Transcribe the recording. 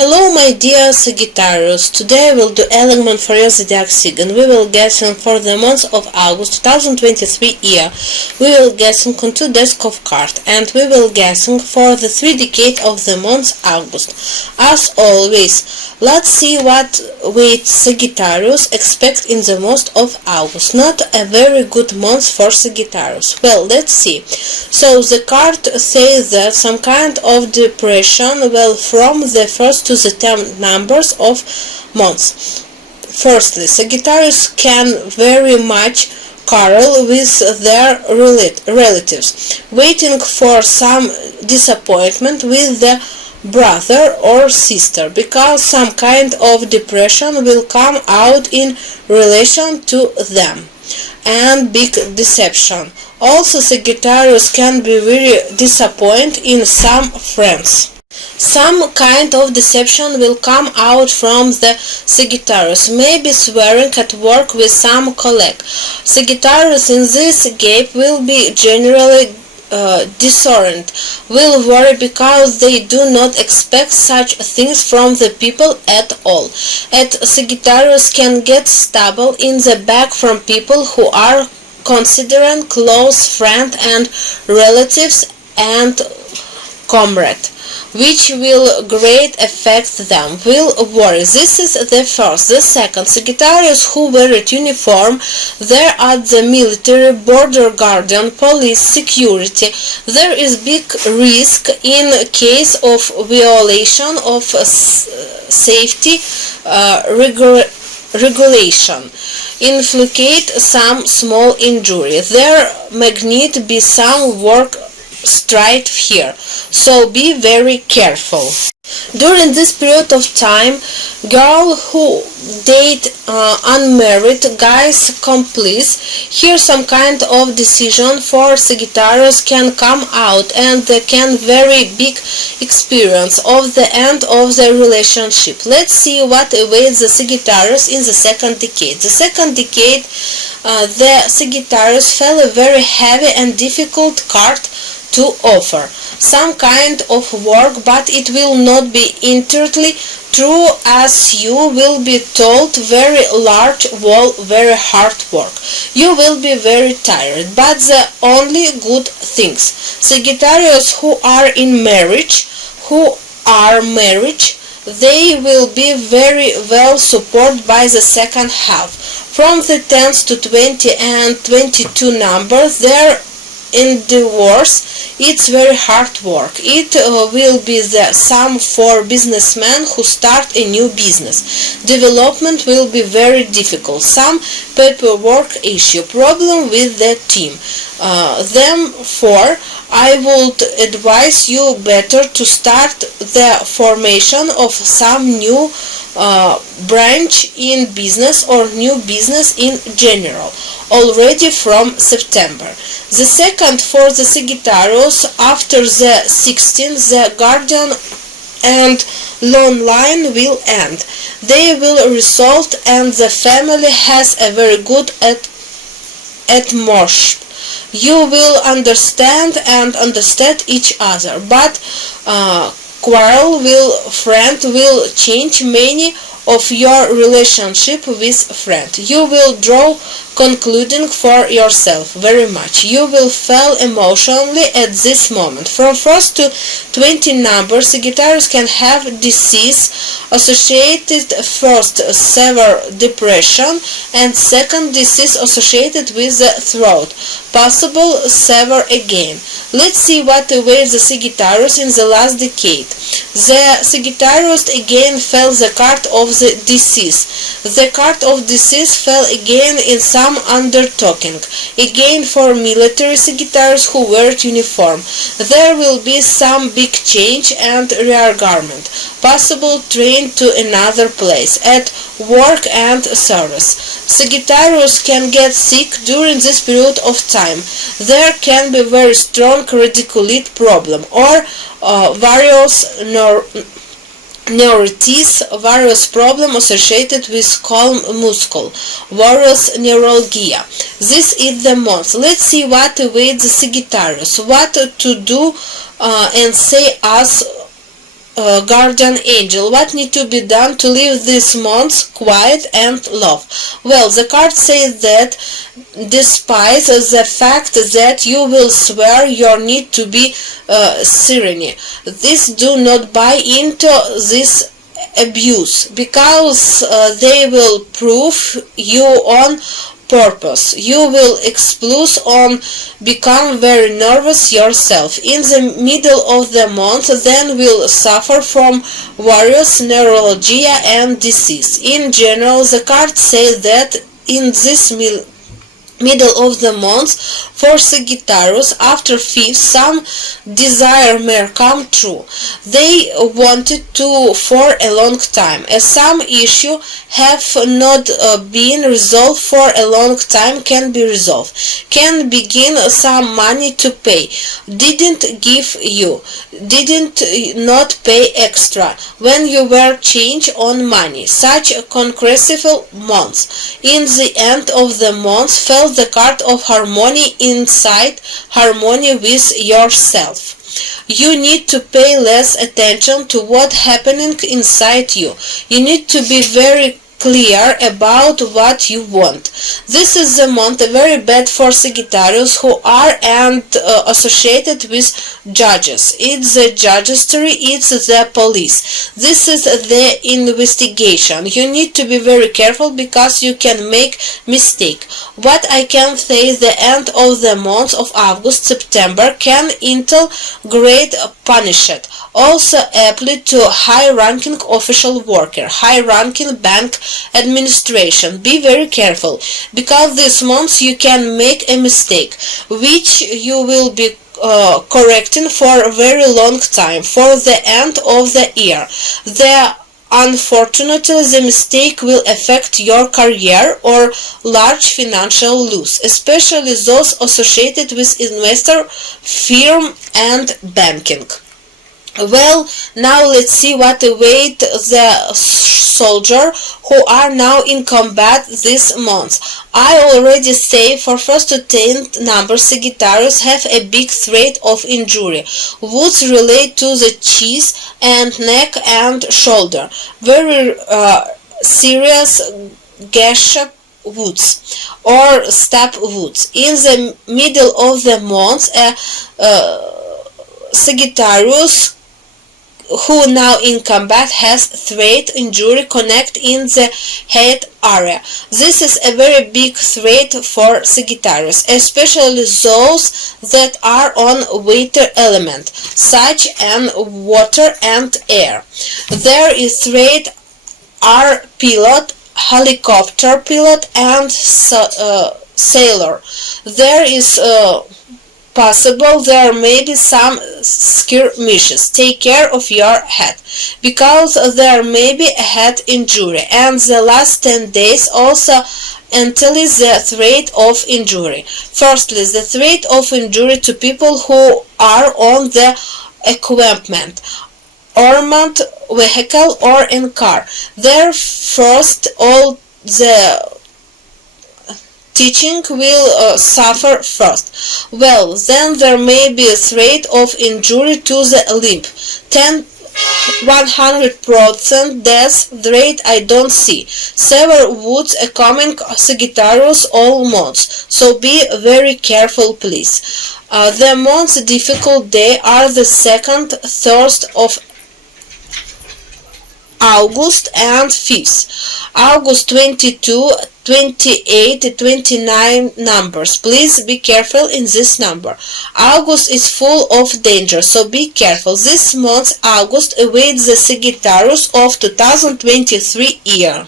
Hello my dear Sagittarius, today I will do element for your Zodiac sign. We will guessing for the month of August 2023 year. We will guessing on 2 decks of cards and we will guessing for the 3 decade of the month August. As always, let's see what we Sagittarius expect in the month of August. Not a very good month for Sagittarius. Well, let's see. So the card says that some kind of depression will from the first to the 10 numbers of months. Firstly, Sagittarius can very much quarrel with their relatives, waiting for some disappointment with the brother or sister, because some kind of depression will come out in relation to them, and big deception. Also, Sagittarius can be very disappointed in some friends. Some kind of deception will come out from the Sagittarius, maybe swearing at work with some colleague. Sagittarius in this gap will be generally disoriented, will worry because they do not expect such things from the people at all. And Sagittarius can get stable in the back from people who are considering close friends and relatives and comrades, which will great affect them, will worry. This is the first. The second, Sagittarius who wear uniform, they're at the military, border guardian, police, security. There is big risk in case of violation of safety regulation. Inflicate some small injury. There might be some work strife here, so be very careful. During this period of time, girl who date unmarried guys complice, here some kind of decision for Sagittarius can come out, and they can very big experience of the end of the relationship. Let's see what awaits the Sagittarius in the second decade. The second decade, the Sagittarius fell a very heavy and difficult card to offer some kind of work, but it will not be entirely true, as you will be told very large wall, very hard work. You will be very tired, but the only good things. Sagittarius who are in marriage, they will be very well supported by the second half. From the 10th to 20 and 22 numbers, there in divorce, it's very hard work. It will be the same for businessmen who start a new business. Development will be very difficult. Some paperwork issue, problem with the team. Therefore, I would advise you better to start the formation of some new branch in business or new business in general already from September. The second for the Sagittarius, after the 16th, the guardian and loan line will end. They will resolve, and the family has a very good atmosphere. You will understand each other, but friend will change many of your relationship with friend. You will draw concluding for yourself very much. You will feel emotionally at this moment. From 1st to 20 numbers, Sagittarius can have disease associated first severe depression and second disease associated with the throat, possible severe again. Let's see what awaits the Sagittarius in the last decade. The Sagittarius again fell the card of the disease. The card of disease fell again in some undertaking. Again for military Sagittarius who wear uniform. There will be some big change and rearrangement. Possible train to another place at work and service. Sagittarius can get sick during this period of time. There can be very strong radiculite problem or various neuritis, various problems associated with calm muscle, various neuralgia. This is the month. Let's see what awaits the Sagittarius, what to do and say as guardian angel, what need to be done to live this month quiet and love? Well, the card says that despite the fact that you will swear your need to be serene, this do not buy into this abuse, because they will prove you on purpose. You will explode on become very nervous yourself. In the middle of the month, then will suffer from various neuralgia and disease. In general, the card says that in this middle of the month for Sagittarius, after 5th, some desire may come true. They wanted to for a long time, as some issue have not been resolved for a long time can be resolved, can begin some money to pay, didn't give you, didn't not pay extra when you were change on money. Such a conclusive month. In the end of the month fell the card of harmony inside, harmony with yourself. You need to pay less attention to what's happening inside you. You need to be very clear about what you want. This is the month very bad for Sagittarius who are associated with judges. It's the judiciary, it's the police. This is the investigation. You need to be very careful because you can make mistake. What I can say is the end of the month of August, September can entail great punishment. Also apply to high-ranking official worker, high-ranking bank administration. Be very careful, because this month you can make a mistake, which you will be correcting for a very long time, for the end of the year. Unfortunately, the mistake will affect your career or large financial loss, especially those associated with investor, firm and banking. Well, now let's see what await the soldier who are now in combat this month. I already say for first to 10 numbers Sagittarius have a big threat of injury. Wounds relate to the chest and neck and shoulder. Very serious gash wounds or stab wounds. In the middle of the month, Sagittarius who now in combat has threat injury connect in the head area. This is a very big threat for Sagittarius, especially those that are on water element, such as water and air. There is threat are pilot, helicopter pilot and sailor. There is possible there may be some skirmishes. Take care of your head, because there may be a head injury, and the last 10 days also entails the threat of injury. Firstly, the threat of injury to people who are on the equipment, armored vehicle or in car. There first all the teaching will suffer first. Well, then there may be a threat of injury to the limb. 100% death rate I don't see. Severe wounds coming Sagittarius all months, so be very careful please. The most difficult day are the 2nd, 3rd of August and 5th. August 22, 28, 29 numbers. Please be careful in this number. August is full of danger, so be careful. This month, August, awaits the Sagittarius of 2023 year.